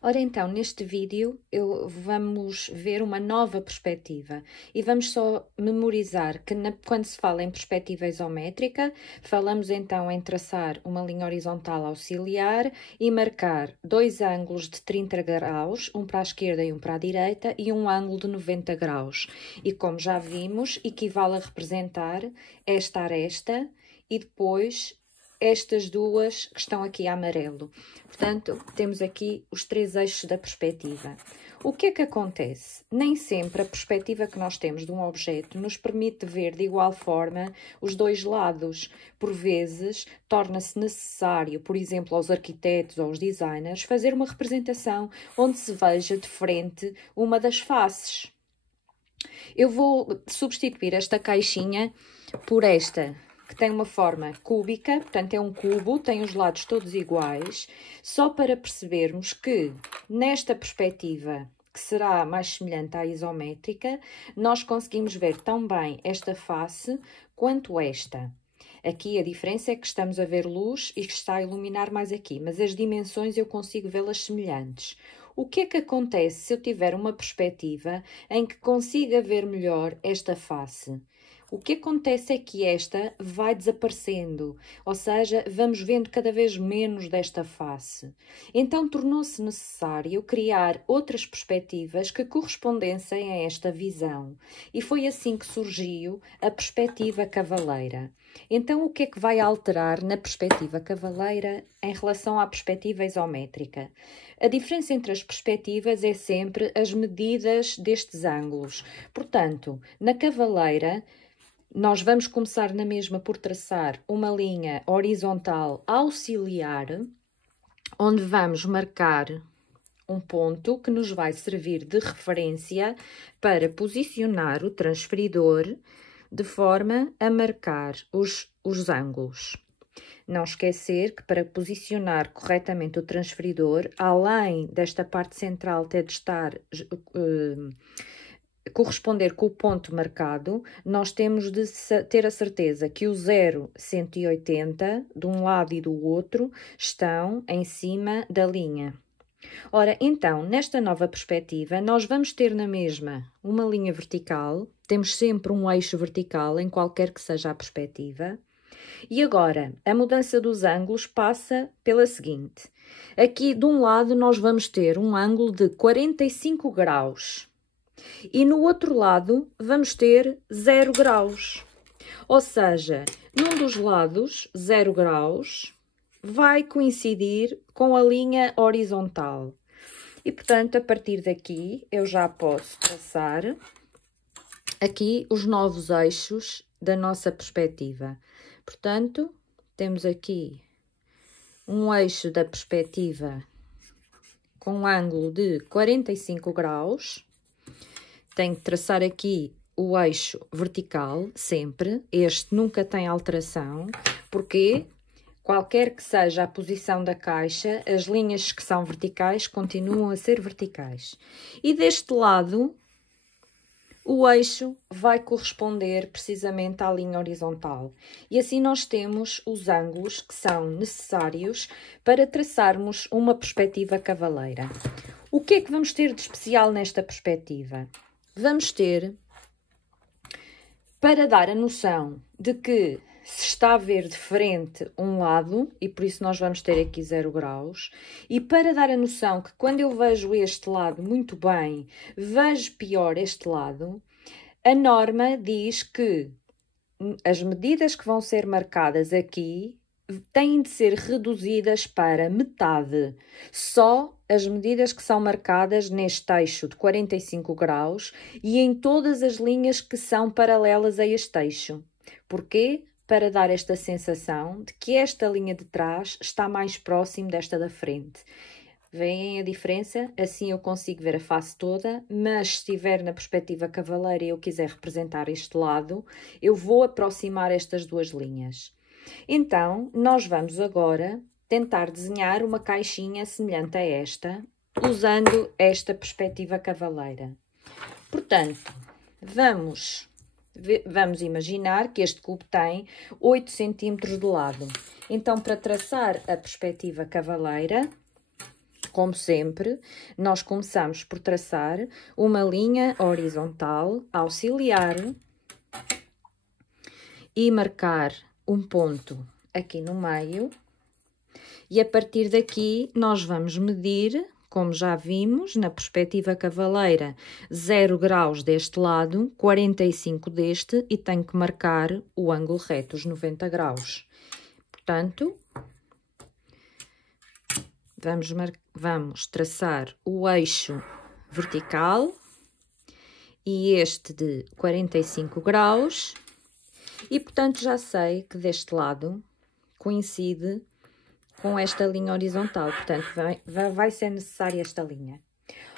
Ora então, neste vídeo vamos ver uma nova perspectiva e vamos só memorizar que quando se fala em perspectiva isométrica, falamos então em traçar uma linha horizontal auxiliar e marcar dois ângulos de 30 graus, um para a esquerda e um para a direita, e um ângulo de 90 graus. E como já vimos, equivale a representar esta aresta e depois estas duas que estão aqui a amarelo. Portanto, temos aqui os três eixos da perspectiva. O que é que acontece? Nem sempre a perspectiva que nós temos de um objeto nos permite ver de igual forma os dois lados. Por vezes, torna-se necessário, por exemplo, aos arquitetos ou aos designers, fazer uma representação onde se veja de frente uma das faces. Eu vou substituir esta caixinha por esta, que tem uma forma cúbica, portanto é um cubo, tem os lados todos iguais, só para percebermos que nesta perspectiva, que será mais semelhante à isométrica, nós conseguimos ver tão bem esta face quanto esta. Aqui a diferença é que estamos a ver luz e que está a iluminar mais aqui, mas as dimensões eu consigo vê-las semelhantes. O que é que acontece se eu tiver uma perspectiva em que consiga ver melhor esta face? O que acontece é que esta vai desaparecendo, ou seja, vamos vendo cada vez menos desta face. Então tornou-se necessário criar outras perspectivas que correspondessem a esta visão. E foi assim que surgiu a perspectiva cavaleira. Então o que é que vai alterar na perspectiva cavaleira em relação à perspectiva isométrica? A diferença entre as perspectivas é sempre as medidas destes ângulos. Portanto, na cavaleira, nós vamos começar na mesma por traçar uma linha horizontal auxiliar, onde vamos marcar um ponto que nos vai servir de referência para posicionar o transferidor de forma a marcar os ângulos. Não esquecer que para posicionar corretamente o transferidor, além desta parte central ter de estar corresponder com o ponto marcado, nós temos de ter a certeza que o 0, 180, de um lado e do outro, estão em cima da linha. Ora, então, nesta nova perspectiva, nós vamos ter na mesma uma linha vertical, temos sempre um eixo vertical em qualquer que seja a perspectiva. E agora, a mudança dos ângulos passa pela seguinte. Aqui, de um lado, nós vamos ter um ângulo de 45 graus. E no outro lado vamos ter 0 graus. Ou seja, num dos lados, 0 graus, vai coincidir com a linha horizontal. E, portanto, a partir daqui, eu já posso traçar aqui os novos eixos da nossa perspectiva. Portanto, temos aqui um eixo da perspectiva com um ângulo de 45 graus. Tenho que traçar aqui o eixo vertical, sempre. Este nunca tem alteração, porque qualquer que seja a posição da caixa, as linhas que são verticais continuam a ser verticais. E deste lado, o eixo vai corresponder precisamente à linha horizontal. E assim nós temos os ângulos que são necessários para traçarmos uma perspectiva cavaleira. O que é que vamos ter de especial nesta perspectiva? Vamos ter, para dar a noção de que se está a ver de frente um lado, e por isso nós vamos ter aqui 0 graus, e para dar a noção que quando eu vejo este lado muito bem, vejo pior este lado, a norma diz que as medidas que vão ser marcadas aqui têm de ser reduzidas para metade. Só as medidas que são marcadas neste eixo de 45 graus e em todas as linhas que são paralelas a este eixo. Porquê? Para dar esta sensação de que esta linha de trás está mais próximo desta da frente. Veem a diferença? Assim eu consigo ver a face toda, mas se estiver na perspectiva cavaleira e eu quiser representar este lado, eu vou aproximar estas duas linhas. Então, nós vamos agora tentar desenhar uma caixinha semelhante a esta, usando esta perspectiva cavaleira. Portanto, vamos imaginar que este cubo tem 8 cm de lado. Então, para traçar a perspectiva cavaleira, como sempre, nós começamos por traçar uma linha horizontal auxiliar e marcar um ponto aqui no meio. E a partir daqui nós vamos medir, como já vimos, na perspectiva cavaleira, 0 graus deste lado, 45 deste, e tenho que marcar o ângulo reto, os 90 graus. Portanto, vamos traçar o eixo vertical e este de 45 graus. E, portanto, já sei que deste lado coincide com esta linha horizontal, portanto, vai ser necessária esta linha.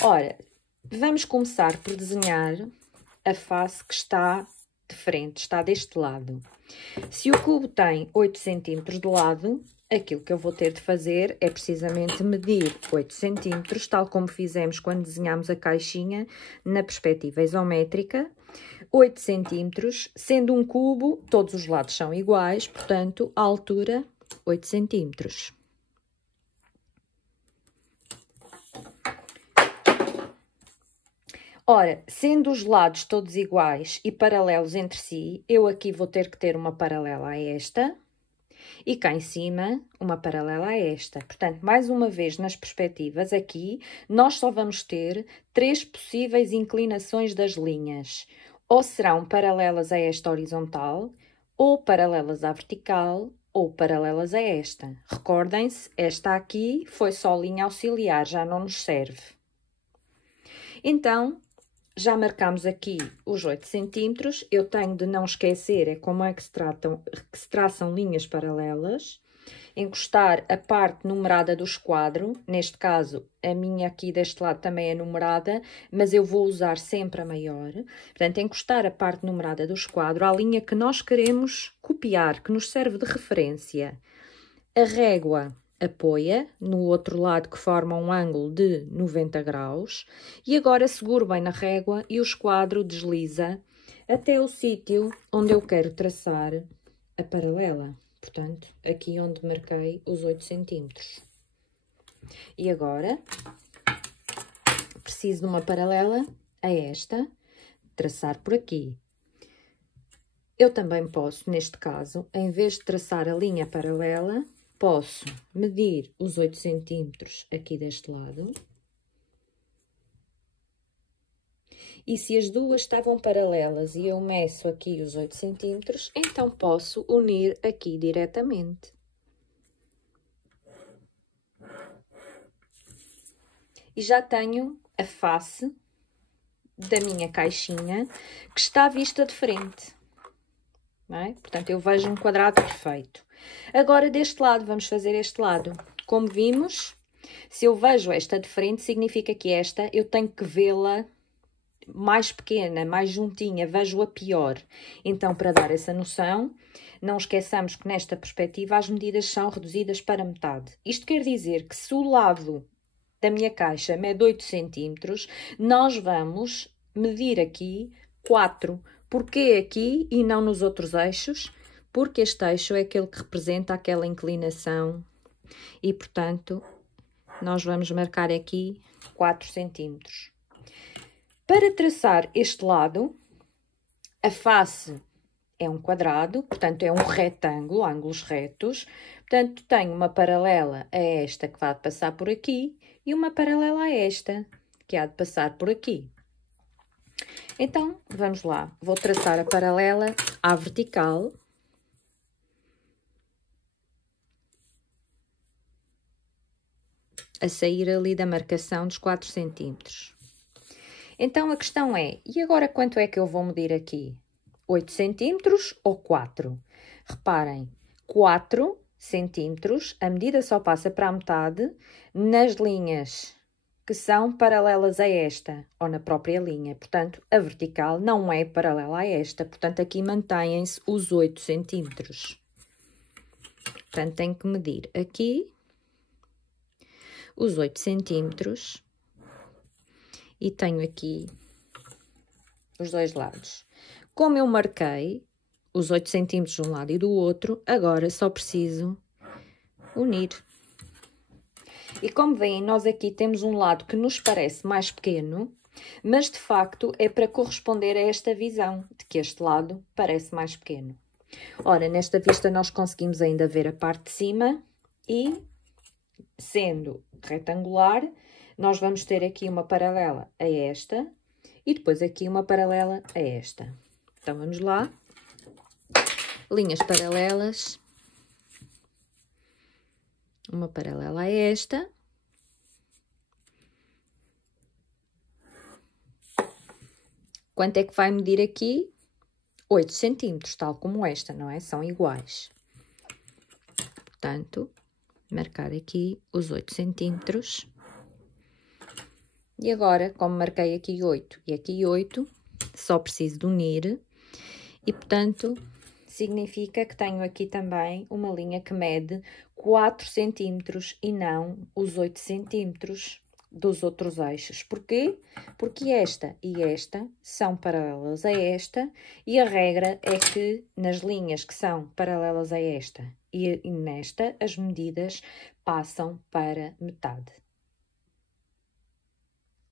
Ora, vamos começar por desenhar a face que está de frente, está deste lado. Se o cubo tem 8 cm de lado, aquilo que eu vou ter de fazer é precisamente medir 8 cm, tal como fizemos quando desenhamos a caixinha na perspectiva isométrica. 8 cm, sendo um cubo, todos os lados são iguais, portanto, a altura 8 centímetros. Ora, sendo os lados todos iguais e paralelos entre si, eu aqui vou ter que ter uma paralela a esta e cá em cima uma paralela a esta. Portanto, mais uma vez nas perspectivas aqui, nós só vamos ter 3 possíveis inclinações das linhas. Ou serão paralelas a esta horizontal, ou paralelas à vertical, ou paralelas a esta. Recordem-se, esta aqui foi só linha auxiliar, já não nos serve. Então, já marcamos aqui os 8 centímetros. Eu tenho de não esquecer é como é que se traçam linhas paralelas. Encostar a parte numerada do esquadro, neste caso a minha aqui deste lado também é numerada, mas eu vou usar sempre a maior. Portanto, encostar a parte numerada do esquadro à linha que nós queremos copiar, que nos serve de referência. A régua apoia no outro lado, que forma um ângulo de 90 graus, e agora seguro bem na régua e o esquadro desliza até o sítio onde eu quero traçar a paralela. Portanto, aqui onde marquei os 8 centímetros. E agora, preciso de uma paralela a esta, traçar por aqui. Eu também posso, neste caso, em vez de traçar a linha paralela, posso medir os 8 centímetros aqui deste lado. E se as duas estavam paralelas e eu meço aqui os 8 centímetros, então posso unir aqui diretamente. E já tenho a face da minha caixinha que está vista de frente. Não é? Portanto, eu vejo um quadrado perfeito. Agora, deste lado, vamos fazer este lado. Como vimos, se eu vejo esta de frente, significa que esta eu tenho que vê-la mais pequena, mais juntinha, vejo-a pior. Então, para dar essa noção, não esqueçamos que nesta perspectiva as medidas são reduzidas para metade. Isto quer dizer que se o lado da minha caixa mede 8 centímetros, nós vamos medir aqui 4. Porquê aqui e não nos outros eixos? Porque este eixo é aquele que representa aquela inclinação e, portanto, nós vamos marcar aqui 4 centímetros. Para traçar este lado, a face é um quadrado, portanto, é um retângulo, ângulos retos. Portanto, tenho uma paralela a esta que vai passar por aqui e uma paralela a esta que há de passar por aqui. Então, vamos lá. Vou traçar a paralela à vertical. A sair ali da marcação dos 4 centímetros. Então, a questão é, e agora quanto é que eu vou medir aqui? 8 centímetros ou 4? Reparem, 4 centímetros, a medida só passa para a metade nas linhas que são paralelas a esta, ou na própria linha. Portanto, a vertical não é paralela a esta. Portanto, aqui mantêm-se os 8 centímetros. Portanto, tenho que medir aqui os 8 centímetros. E tenho aqui os dois lados. Como eu marquei os 8 centímetros de um lado e do outro, agora só preciso unir. E como veem, nós aqui temos um lado que nos parece mais pequeno, mas de facto é para corresponder a esta visão, de que este lado parece mais pequeno. Ora, nesta vista nós conseguimos ainda ver a parte de cima e, sendo retangular, nós vamos ter aqui uma paralela a esta e depois aqui uma paralela a esta. Então, vamos lá. Linhas paralelas. Uma paralela a esta. Quanto é que vai medir aqui? 8 centímetros, tal como esta, não é? São iguais. Portanto, marcar aqui os 8 centímetros. E agora, como marquei aqui 8 e aqui 8, só preciso de unir. E, portanto, significa que tenho aqui também uma linha que mede 4 centímetros e não os 8 centímetros dos outros eixos. Porquê? Porque esta e esta são paralelas a esta e a regra é que nas linhas que são paralelas a esta e nesta, as medidas passam para metade.